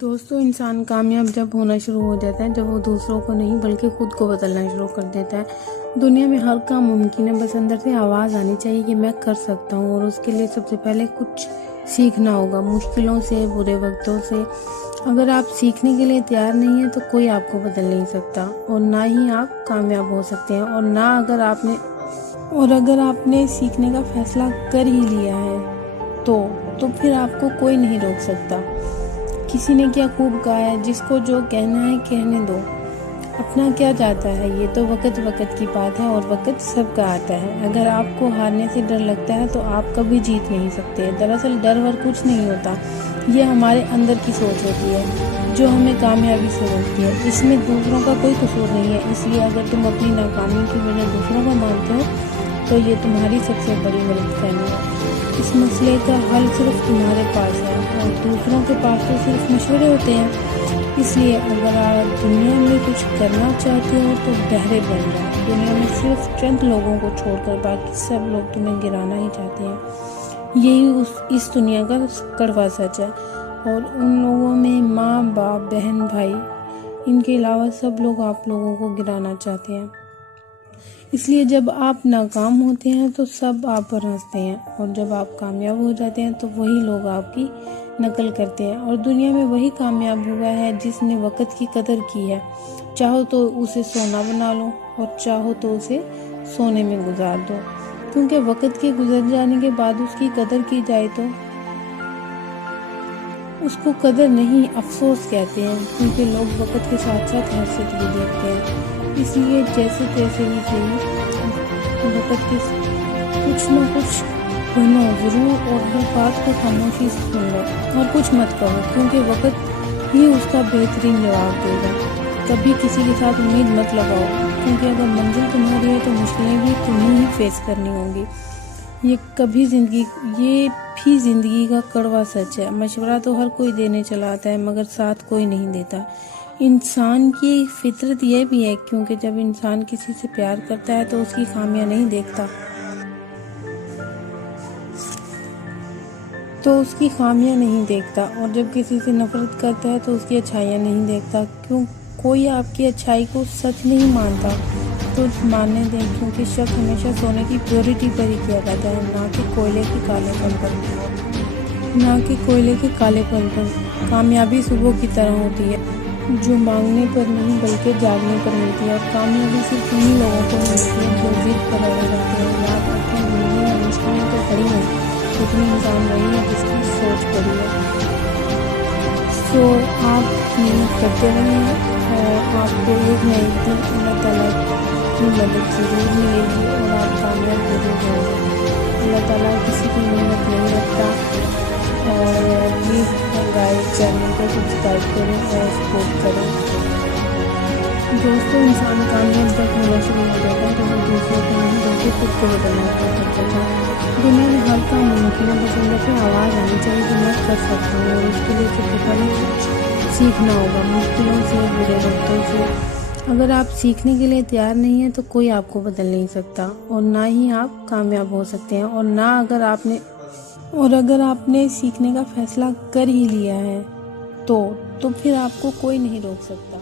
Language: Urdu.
دوستوں، انسان کامیاب جب ہونا شروع ہو جاتا ہے جب وہ دوسروں کو نہیں بلکہ خود کو بدلنا شروع کر دیتا ہے۔ دنیا میں ہر کام ممکن ہے، بس اندر سے آواز آنی چاہیے کہ میں کر سکتا ہوں، اور اس کے لیے سب سے پہلے کچھ سیکھنا ہوگا، مشکلوں سے، برے وقتوں سے۔ اگر آپ سیکھنے کے لیے تیار نہیں ہیں تو کوئی آپ کو بدل نہیں سکتا، اور نہ ہی آپ کامیاب ہو سکتے ہیں، اور اگر آپ نے سیکھنے کا فیصلہ کر ہی لیا ہے تو پھر آپ کو کوئی نہیں روک سکتا۔ کسی نے کیا خوب کہا ہے، جس کو جو کہنا ہے کہنے دو، اپنا کیا جاتا ہے، یہ تو وقت کی بات ہے، اور وقت سب کا آتا ہے۔ اگر آپ کو ہارنے سے ڈر لگتا ہے تو آپ کبھی جیت نہیں سکتے۔ دراصل ڈر ور کچھ نہیں ہوتا، یہ ہمارے اندر کی سوچ ہوتی ہے جو ہمیں کامیابی سے روکتی ہے۔ اس میں دوسروں کا کوئی قصور نہیں ہے، اس لیے اگر تم اپنی ناکامی کی وجہ دوسروں کو مانتے ہو تو یہ تمہاری سب سے بڑی غلط فہمی ہے۔ اس مسئلے کا حل صرف تمہارے پاس ہے، اور دوسروں کے پاس تو صرف مشورے ہوتے ہیں۔ اس لیے اگر آپ دنیا میں کچھ کرنا چاہتے ہو تو بہرے بن جاؤ۔ دنیا میں صرف چند لوگوں کو چھوڑ کر باقی سب لوگ تمہیں گرانا ہی چاہتے ہیں، یہی اس دنیا کا کڑوا سچ ہے۔ اور ان لوگوں میں ماں باپ، بہن بھائی، ان کے علاوہ سب لوگ آپ لوگوں کو گرانا چاہتے ہیں۔ اس لیے جب آپ ناکام ہوتے ہیں تو سب آپ پر ہنستے ہیں، اور جب آپ کامیاب ہو جاتے ہیں تو وہی لوگ آپ کی نقل کرتے ہیں۔ اور دنیا میں وہی کامیاب ہوا ہے جس نے وقت کی قدر کی ہے۔ چاہو تو اسے سونا بنا لو، اور چاہو تو اسے سونے میں گزار دو، کیونکہ وقت کے گزر جانے کے بعد اس کی قدر کی جائے تو اس کو قدر نہیں، افسوس کہتے ہیں، کیونکہ لوگ وقت کے ساتھ ساتھ حیثیت بھی دیکھتے ہیں۔ اس لیے جیسے تیسے ہی صحیح، وقت کے کچھ نہ کچھ بنو ضرور، اور ہر بات کو خاموشی سے سن لو اور کچھ مت کہو، کیونکہ وقت ہی اس کا بہترین جواب دے گا۔ کبھی کسی کے ساتھ امید مت لگاؤ، کیونکہ اگر منزل تمہاری ہے تو مشکلیں بھی تمہیں ہی فیس کرنی ہوں گی۔ یہ بھی زندگی کا کڑوا سچ ہے۔ مشورہ تو ہر کوئی دینے چلا آتا ہے، مگر ساتھ کوئی نہیں دیتا۔ انسان کی فطرت یہ بھی ہے، کیونکہ جب انسان کسی سے پیار کرتا ہے تو اس کی خامیاں نہیں دیکھتا، اور جب کسی سے نفرت کرتا ہے تو اس کی اچھائیاں نہیں دیکھتا۔ کوئی آپ کی اچھائی کو سچ نہیں مانتا تو ماننے دیں، کیونکہ شک ہمیشہ سونے کی پیورٹی پر ہی کیا جاتا ہے، نہ کہ کوئلے کے کالے پن پر۔ کامیابی صبح کی طرح ہوتی ہے جو مانگنے پر نہیں بلکہ جاگنے پر ملتی ہے، اور کامیابی صرف انہی لوگوں کو ملتی ہے جو ضد پر اڑے رہتے ہیں۔ یاد رکھیں، زندگی میں مشکلیں تو کھڑی ہیں، لیکن انسان وہی ہے جس کی سوچ بڑی ہے۔ آپ محنت کرتے رہیں، اور آپ کو ایک نہ ایک دن اللہ تعالیٰ کی مدد ضرور ملے گی، اور آپ کامیاب ضرور ہوں گے۔ اللہ تعالیٰ کسی کی محنت نہیں رکھتا۔ اور پلیز گائیڈ چینل کو سبسکرائب کریں اور سپورٹ کریں۔ دوستوں، انسان کامیاب جب ہونا شروع ہو جاتا ہے جب وہ دوسروں کو نہیں بلکہ خود کو بدلنا شروع کر دیتا ہے۔ دنیا میں ہر کام ممکن ہے، بس اندر سے آواز آنی چاہیے کہ میں کر سکتا ہوں، اور اس کے لیے سب سے پہلے کچھ سیکھنا ہوگا، مشکلوں سے، برے وقتوں سے۔ اگر آپ سیکھنے کے لیے تیار نہیں ہیں تو کوئی آپ کو بدل نہیں سکتا، اور نہ ہی آپ کامیاب ہو سکتے ہیں، اور اگر آپ نے سیکھنے کا فیصلہ کر ہی لیا ہے تو پھر آپ کو کوئی نہیں روک سکتا۔